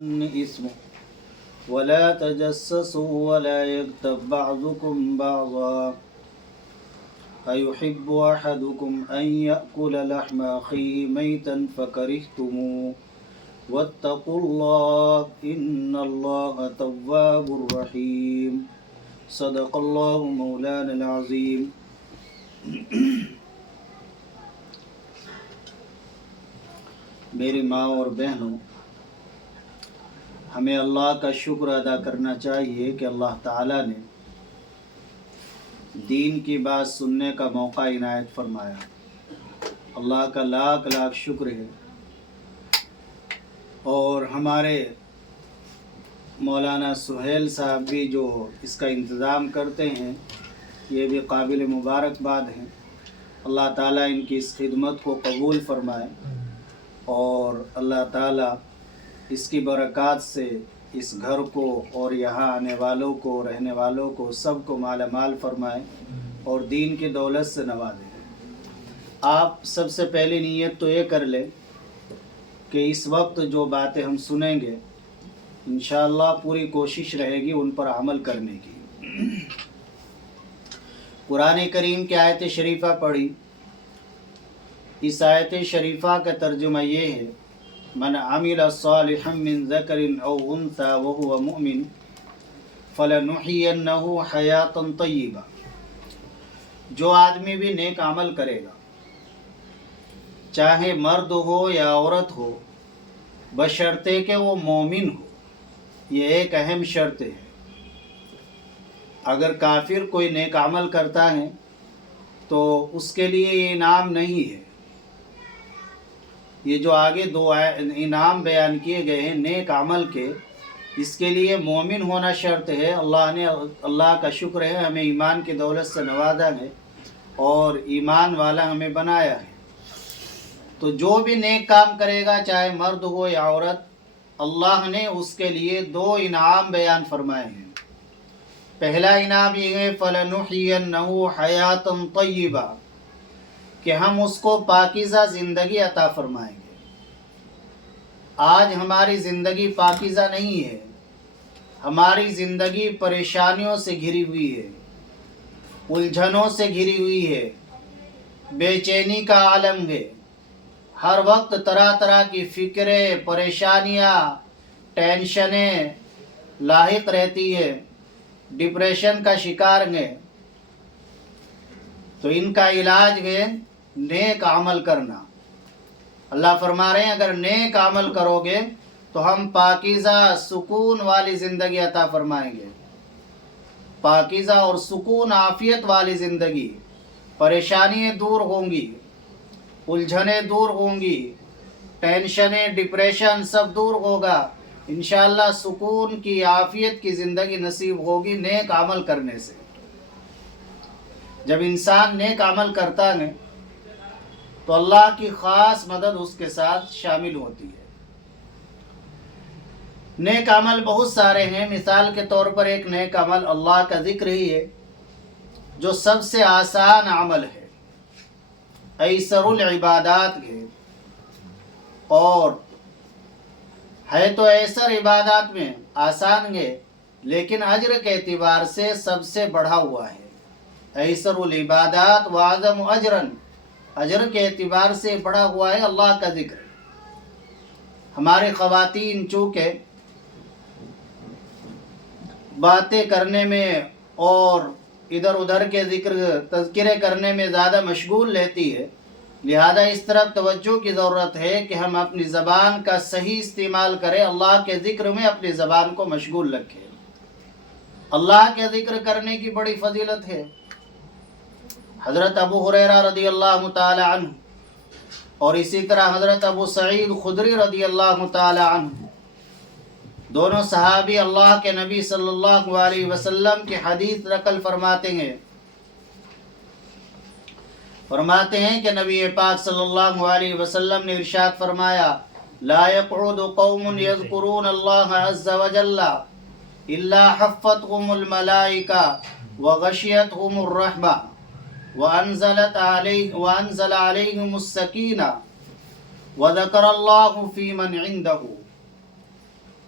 اسمه ولا تجسسوا ولا يغتب بعضكم بعضا أيحب أحدكم أن يأكل لحم أخيه ميتا فكرهتموه واتقوا الله إن الله تواب رحيم صدق الله مولانا العظيم. میری ماں اور بہنوں، ہمیں اللہ کا شکر ادا کرنا چاہیے کہ اللہ تعالیٰ نے دین کی بات سننے کا موقع عنایت فرمایا. اللہ کا لاکھ لاکھ شکر ہے. اور ہمارے مولانا سہیل صاحب بھی جو اس کا انتظام کرتے ہیں، یہ بھی قابل مبارکباد ہیں. اللہ تعالیٰ ان کی اس خدمت کو قبول فرمائے اور اللہ تعالیٰ اس کی برکات سے اس گھر کو اور یہاں آنے والوں کو، رہنے والوں کو، سب کو مالا مال فرمائے اور دین کی دولت سے نوازے. آپ سب سے پہلی نیت تو یہ کر لیں کہ اس وقت جو باتیں ہم سنیں گے انشاءاللہ پوری کوشش رہے گی ان پر عمل کرنے کی. قرآن کریم کی آیت شریفہ پڑھی. اس آیت شریفہ کا ترجمہ یہ ہے: من عمل صالحا من ذکر او انثى وهو مؤمن فلنحيينه حیاتا طیبہ. جو آدمی بھی نیک عمل کرے گا، چاہے مرد ہو یا عورت ہو، بشرطے کہ وہ مومن ہو. یہ ایک اہم شرط ہے. اگر کافر کوئی نیک عمل کرتا ہے تو اس کے لیے یہ انعام نہیں ہے. یہ جو آگے دو انعام بیان کیے گئے ہیں نیک عمل کے، اس کے لیے مومن ہونا شرط ہے. اللہ کا شکر ہے ہمیں ایمان کی دولت سے نوازا ہے اور ایمان والا ہمیں بنایا ہے. تو جو بھی نیک کام کرے گا، چاہے مرد ہو یا عورت، اللہ نے اس کے لیے دو انعام بیان فرمائے ہیں. پہلا انعام یہ ہے فَلَنُحْيِيَنَّهُ حَيَاةً طَيِّبَةً، کہ ہم اس کو پاکیزہ زندگی عطا فرمائیں گے. آج ہماری زندگی پاکیزہ نہیں ہے. ہماری زندگی پریشانیوں سے گھری ہوئی ہے، الجھنوں سے گھری ہوئی ہے، بے چینی کا عالم ہے. ہر وقت طرح طرح کی فکریں، پریشانیاں، ٹینشنیں لاحق رہتی ہے، ڈپریشن کا شکار ہیں. تو ان کا علاج ہے نیک عمل کرنا. اللہ فرما رہے ہیں اگر نیک عمل کرو گے تو ہم پاکیزہ سکون والی زندگی عطا فرمائیں گے. پاکیزہ اور سکون عافیت والی زندگی. پریشانیاں دور ہوں گی، الجھنیں دور ہوں گی، ٹینشنیں، ڈپریشن سب دور ہوگا. انشاءاللہ سکون کی، عافیت کی زندگی نصیب ہوگی نیک عمل کرنے سے. جب انسان نیک عمل کرتا ہے تو اللہ کی خاص مدد اس کے ساتھ شامل ہوتی ہے. نیک عمل بہت سارے ہیں. مثال کے طور پر ایک نیک عمل اللہ کا ذکر ہی ہے، جو سب سے آسان عمل ہے، ایسر العبادات ہے. اور ہے تو ایسر عبادات میں آسان ہے، لیکن اجر کے اعتبار سے سب سے بڑھا ہوا ہے. ایسر العبادات واعظم اجرن، اجر کے اعتبار سے بڑا ہوا ہے اللہ کا ذکر. ہماری خواتین چونکہ باتیں کرنے میں اور ادھر ادھر کے ذکر تذکرے کرنے میں زیادہ مشغول رہتی ہے، لہذا اس طرف توجہ کی ضرورت ہے کہ ہم اپنی زبان کا صحیح استعمال کریں. اللہ کے ذکر میں اپنی زبان کو مشغول رکھیں. اللہ کے ذکر کرنے کی بڑی فضیلت ہے. حضرت ابو ہریرہ رضی اللہ تعالی عنہ اور اسی طرح حضرت ابو سعید خدری رضی اللہ تعالی عنہ، دونوں صحابی اللہ کے نبی صلی اللہ علیہ وسلم کی حدیث نقل فرماتے ہیں کہ نبی پاک صلی اللہ علیہ وسلم نے ارشاد فرمایا: لا يقعد قوم يذكرون الله عز وجل الا حفتهم الملائكة وغشيتهم الرحمة وانزل عليهم السكينة وذكر الله في من عنده.